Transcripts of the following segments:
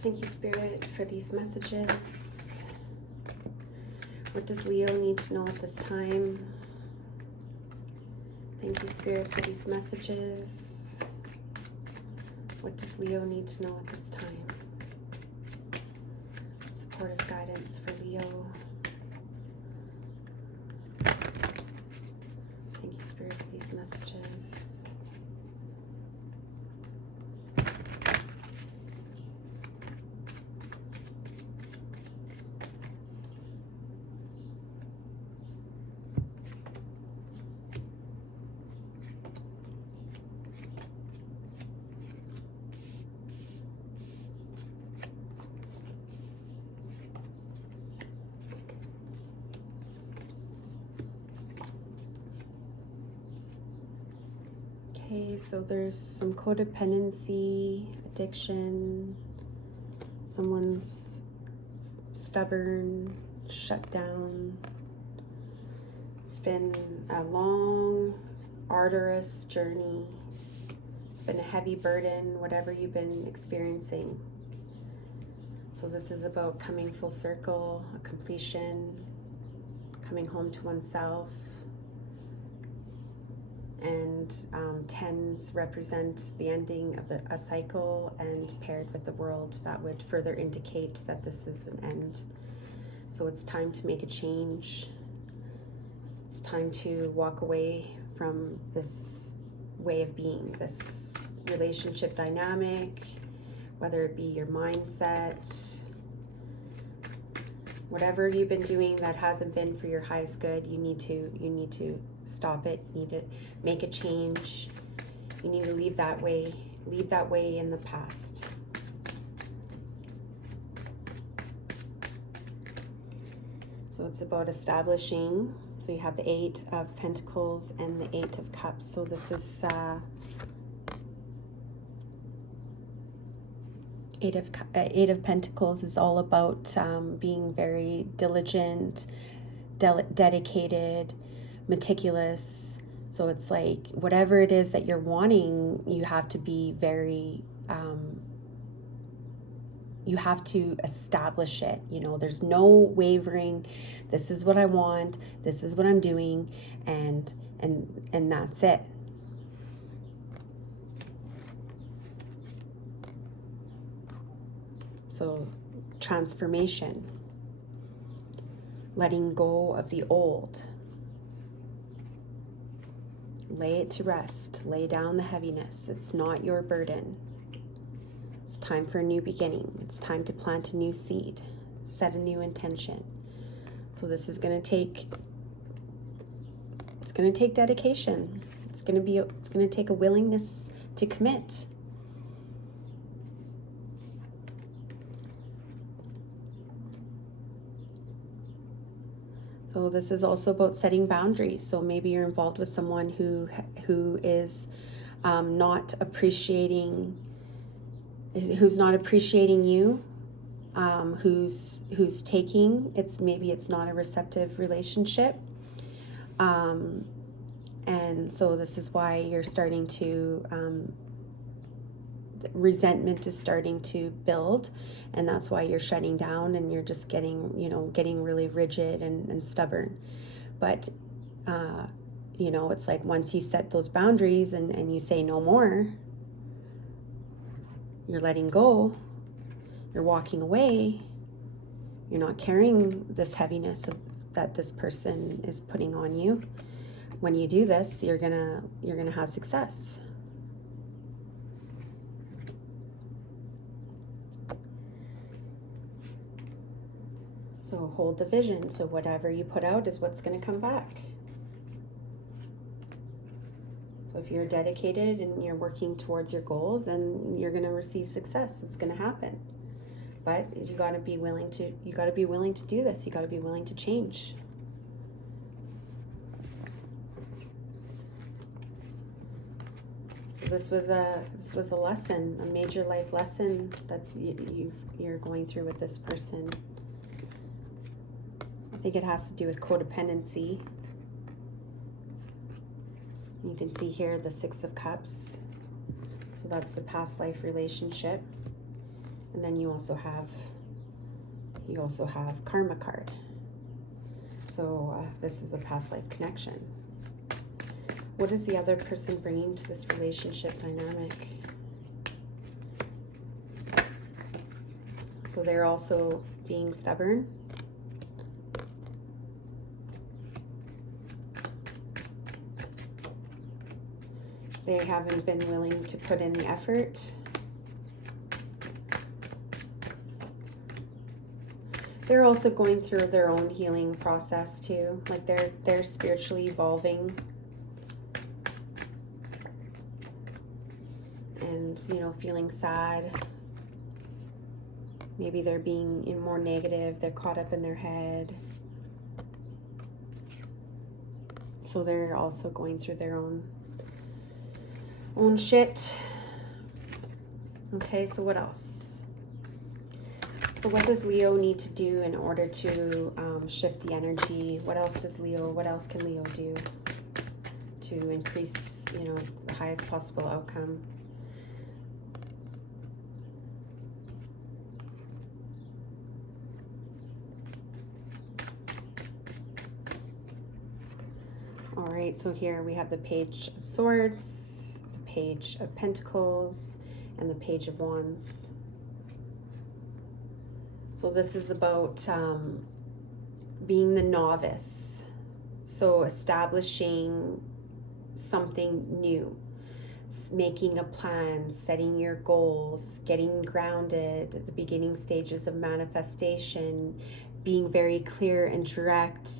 Thank you, Spirit, for these messages. What does Leo need to know at this time? Thank you, Spirit, for these messages. What does Leo need to know at this time? Supportive guidance for Leo. Thank you, Spirit, for these messages. Okay, so there's some codependency, addiction, someone's stubborn, shut down. It's been a long, arduous journey. It's been a heavy burden, whatever you've been experiencing. So this is about coming full circle, a completion, coming home to oneself. And 10s represent the ending of a cycle, and paired with the world, that would further indicate that this is an end. So it's time to make a change. It's time to walk away from this way of being, this relationship dynamic, whether it be your mindset, whatever you've been doing that hasn't been for your highest good. You need to stop it. You need to make a change. You need to leave that way in the past. So it's about establishing. So you have the 8 of Pentacles and the 8 of Cups. So this is 8 of Pentacles is all about being very diligent, dedicated, meticulous. So it's like whatever it is that you're wanting, you have to be very, you have to establish it. You know, there's no wavering. This is what I want. This is what I'm doing, and that's it. So transformation, letting go of the old. Lay it to rest. Lay down the heaviness. It's not your burden. It's time for a new beginning. It's time to plant a new seed. Set a new intention. So this is going to take, it's going to take dedication. It's going to take a willingness to commit. So this is also about setting boundaries. So maybe you're involved with someone who is not appreciating, who's not appreciating you, who's taking. Maybe it's not a receptive relationship, and so this is why you're starting to resentment is starting to build, and that's why you're shutting down and you're just getting really rigid and stubborn. But it's like once you set those boundaries and you say no more, you're letting go, you're walking away, you're not carrying this heaviness that this person is putting on you. When you do this, you're gonna have success. So hold the vision. So whatever you put out is what's going to come back. So if you're dedicated and you're working towards your goals, then you're going to receive success. It's going to happen. But you got to be willing to do this. You got to be willing to change. So this was a lesson, a major life lesson that you're going through with this person. I think it has to do with codependency. You can see here the 6 of Cups. So that's the past life relationship. And then you also have karma card. So this is a past life connection. What is the other person bringing to this relationship dynamic? So they're also being stubborn. They haven't been willing to put in the effort. They're also going through their own healing process too. Like they're spiritually evolving. And, you know, feeling sad. Maybe they're being more negative. They're caught up in their head. So they're also going through their own shit. Okay, so what else? So what does Leo need to do in order to shift the energy? What else can Leo do to increase, you know, the highest possible outcome? All right, so here we have the Page of Swords, the Page of Pentacles, and the Page of Wands. So this is about being the novice. So establishing something new, making a plan, setting your goals, getting grounded at the beginning stages of manifestation, being very clear and direct,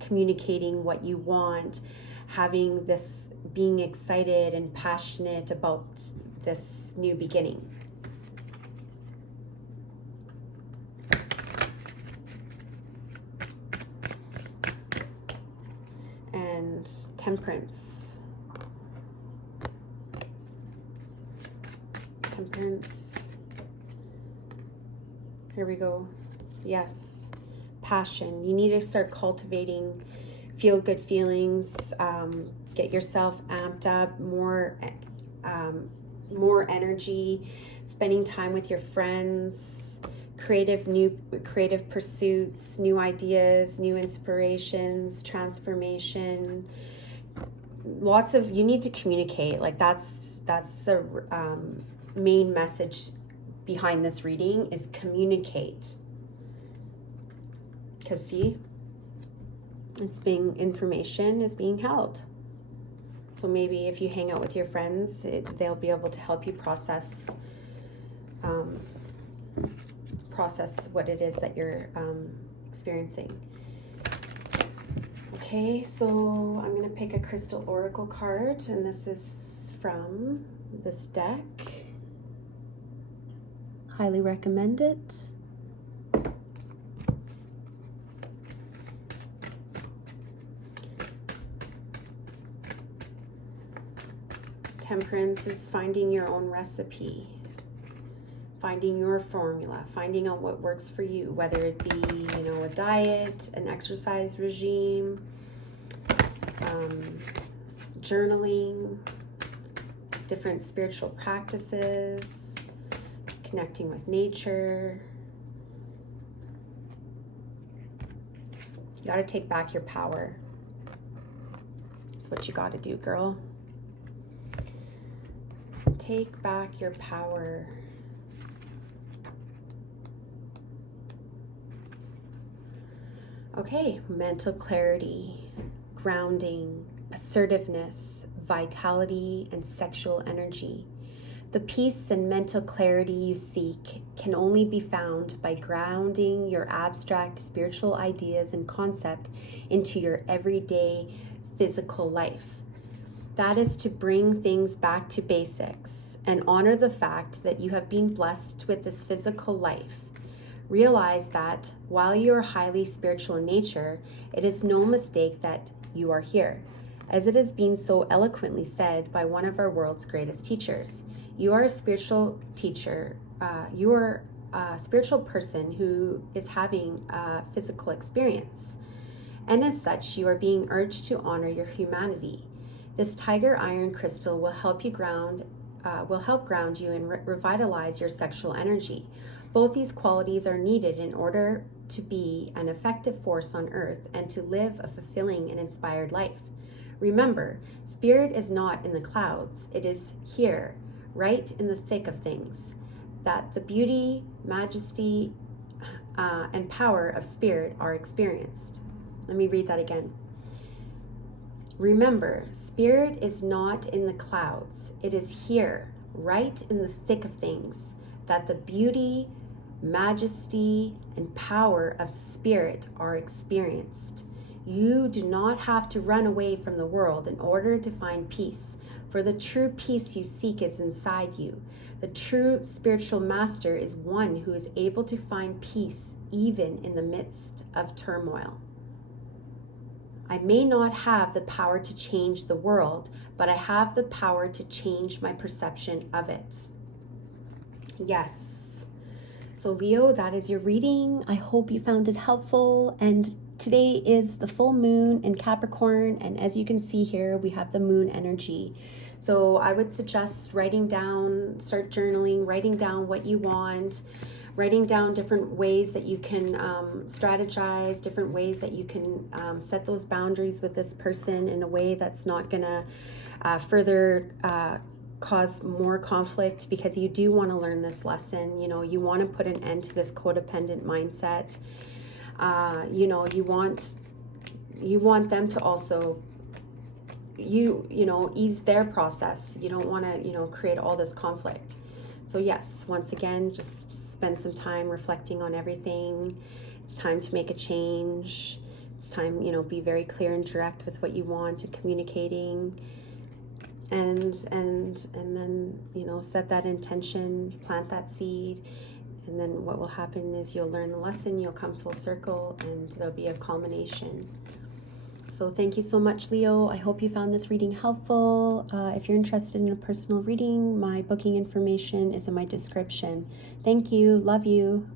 communicating what you want, having this, being excited and passionate about this new beginning. And Temperance. Here we go. Yes. Passion. You need to start cultivating feel-good feelings, get yourself amped up, more energy, spending time with your friends, creative pursuits, new ideas, new inspirations, transformation. You need to communicate. Like that's the main message behind this reading is communicate. Because see, information is being held. So maybe if you hang out with your friends, they'll be able to help you process what it is that you're experiencing. Okay, so I'm going to pick a crystal oracle card, and this is from this deck. Highly recommend it. Temperance is finding your own recipe, finding your formula, finding out what works for you, whether it be, you know, a diet, an exercise regime, journaling, different spiritual practices, connecting with nature. You got to take back your power. That's what you got to do, girl. Take back your power. Okay, mental clarity, grounding, assertiveness, vitality, and sexual energy. The peace and mental clarity you seek can only be found by grounding your abstract spiritual ideas and concept into your everyday physical life. That is to bring things back to basics and honor the fact that you have been blessed with this physical life. Realize that while you are highly spiritual in nature, it is no mistake that you are here. As it has been so eloquently said by one of our world's greatest teachers, you are a spiritual teacher. You are a spiritual person who is having a physical experience. And as such, you are being urged to honor your humanity. This tiger iron crystal will help you ground will help ground you and revitalize your sexual energy. Both these qualities are needed in order to be an effective force on earth and to live a fulfilling and inspired life. Remember, spirit is not in the clouds, it is here, right in the thick of things, that the beauty, majesty, and power of spirit are experienced. Let me read that again. Remember, spirit is not in the clouds, it is here, right in the thick of things, that the beauty, majesty, and power of spirit are experienced. You do not have to run away from the world in order to find peace, for the true peace you seek is inside you. The true spiritual master is one who is able to find peace even in the midst of turmoil. I may not have the power to change the world, but I have the power to change my perception of it. Yes. So Leo, that is your reading. I hope you found it helpful. And today is the full moon in Capricorn. And as you can see here, we have the moon energy. So I would suggest writing down, start journaling, writing down what you want, writing down different ways that you can strategize, different ways that you can set those boundaries with this person in a way that's not gonna further cause more conflict, because you do want to learn this lesson. You know, you want to put an end to this codependent mindset. You know, you want them to also you know, ease their process. You don't want to, you know, create all this conflict. So yes, once again, just spend some time reflecting on everything. It's time to make a change. It's time, you know, be very clear and direct with what you want and communicating. And then, you know, set that intention, plant that seed, and then what will happen is you'll learn the lesson, you'll come full circle, and there'll be a culmination. So thank you so much, Leo. I hope you found this reading helpful. If you're interested in a personal reading, my booking information is in my description. Thank you. Love you.